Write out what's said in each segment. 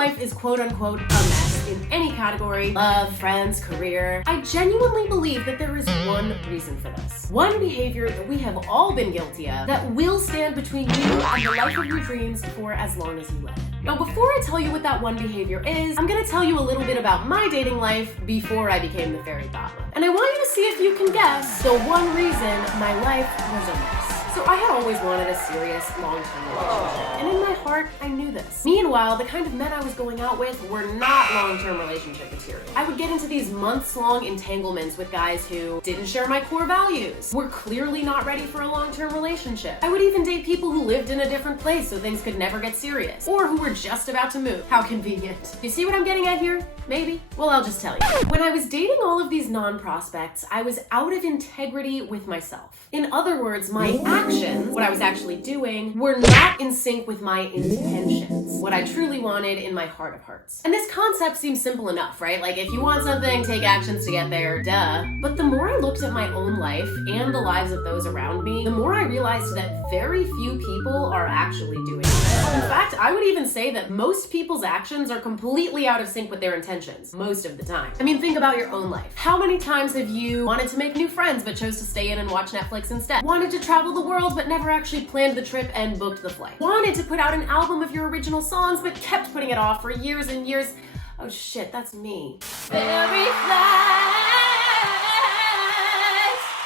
life is quote unquote a mess in any category, love, friends, career, I genuinely believe that there is one reason for this. One behavior that we have all been guilty of that will stand between you and the life of your dreams for as long as you let it. Now, before I tell you what that one behavior is, I'm gonna tell you a little bit about my dating life before I became the fairy godmother. And I want you to see if you can guess the one reason my life was a mess. So I had always wanted a serious, long-term relationship, and in my heart, I knew this. Meanwhile, the kind of men I was going out with were not long-term relationship material. I would get into these months-long entanglements with guys who didn't share my core values, were clearly not ready for a long-term relationship. I would even date people who lived in a different place so things could never get serious, or who were just about to move. How convenient. You see what I'm getting at here? Maybe? Well, I'll just tell you. When I was dating all of these non-prospects, I was out of integrity with myself. In other words, my actions, what I was actually doing, were not in sync with my intentions, what I truly wanted in my heart of hearts. And this concept seems simple enough, right? Like, if you want something, take actions to get there, duh. But the more I looked at my own life and the lives of those around me, the more I realized that very few people are actually doing this. In fact, I would even say that most people's actions are completely out of sync with their intentions, most of the time. I mean, think about your own life. How many times have you wanted to make new friends but chose to stay in and watch Netflix instead? Wanted to travel the world but never actually planned the trip and booked the flight? Wanted to put out an album of your original songs but kept putting it off for years and years? Oh shit, that's me. Very flat.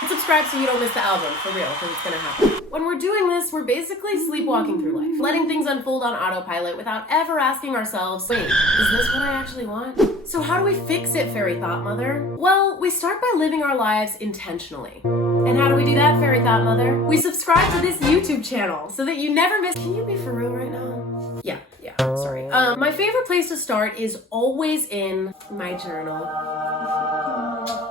Subscribe so you don't miss the album, for real, because it's gonna happen. When we're doing this, we're basically sleepwalking through life, letting things unfold on autopilot without ever asking ourselves, wait, is this what I actually want? So how do we fix it, Fairy Thought Mother? Well, we start by living our lives intentionally. And how do we do that, Fairy Thought Mother? We subscribe to this YouTube channel so that you never miss. Can you be for real right now? Yeah, sorry. My favorite place to start is always in my journal.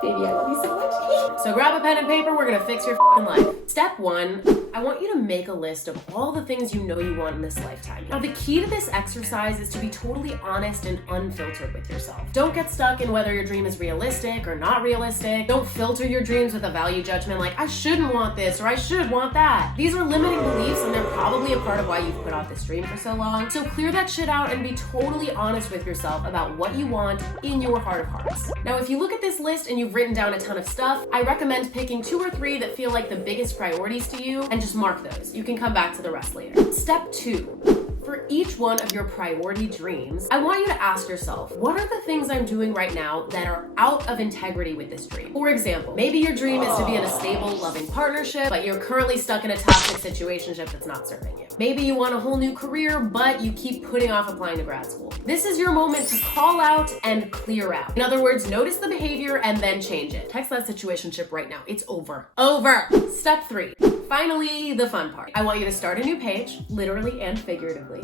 Baby, I love you so much. So grab a pen and paper, we're gonna fix your f***ing life. Step 1, I want you to make a list of all the things you know you want in this lifetime. Now, the key to this exercise is to be totally honest and unfiltered with yourself. Don't get stuck in whether your dream is realistic or not realistic. Don't filter your dreams with a value judgment like, I shouldn't want this or I should want that. These are limiting beliefs and they're probably a part of why you've put off this dream for so long. So clear that shit out and be totally honest with yourself about what you want in your heart of hearts. Now, if you look at this list and you've written down a ton of stuff, I recommend picking 2 or 3 that feel like the biggest priorities to you and just mark those. You can come back to the rest later. Step 2. For each one of your priority dreams, I want you to ask yourself, what are the things I'm doing right now that are out of integrity with this dream? For example, maybe your dream is to be in a stable, loving partnership, but you're currently stuck in a toxic situationship that's not serving you. Maybe you want a whole new career, but you keep putting off applying to grad school. This is your moment to call out and clear out. In other words, notice the behavior and then change it. Text that situationship right now. It's over. Over. Step 3. Finally, the fun part. I want you to start a new page, literally and figuratively,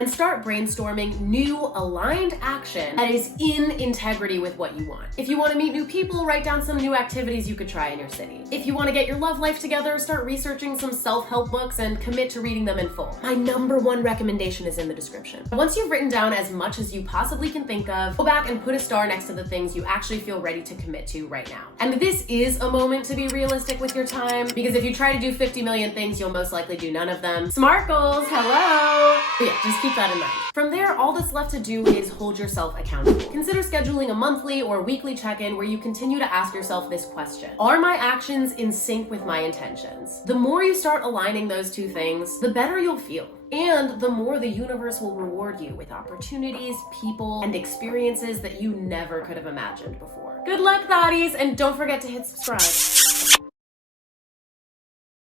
and start brainstorming new aligned action that is in integrity with what you want. If you want to meet new people, write down some new activities you could try in your city. If you want to get your love life together, start researching some self-help books and commit to reading them in full. My number 1 recommendation is in the description. Once you've written down as much as you possibly can think of, go back and put a star next to the things you actually feel ready to commit to right now. And this is a moment to be realistic with your time, because if you try to do 50 million things, you'll most likely do none of them. Smart goals, hello! But yeah, just keep that in mind. From there, all that's left to do is hold yourself accountable. Consider scheduling a monthly or weekly check-in where you continue to ask yourself this question. Are my actions in sync with my intentions? The more you start aligning those 2 things, the better you'll feel. And the more the universe will reward you with opportunities, people, and experiences that you never could have imagined before. Good luck, thotties, and don't forget to hit subscribe.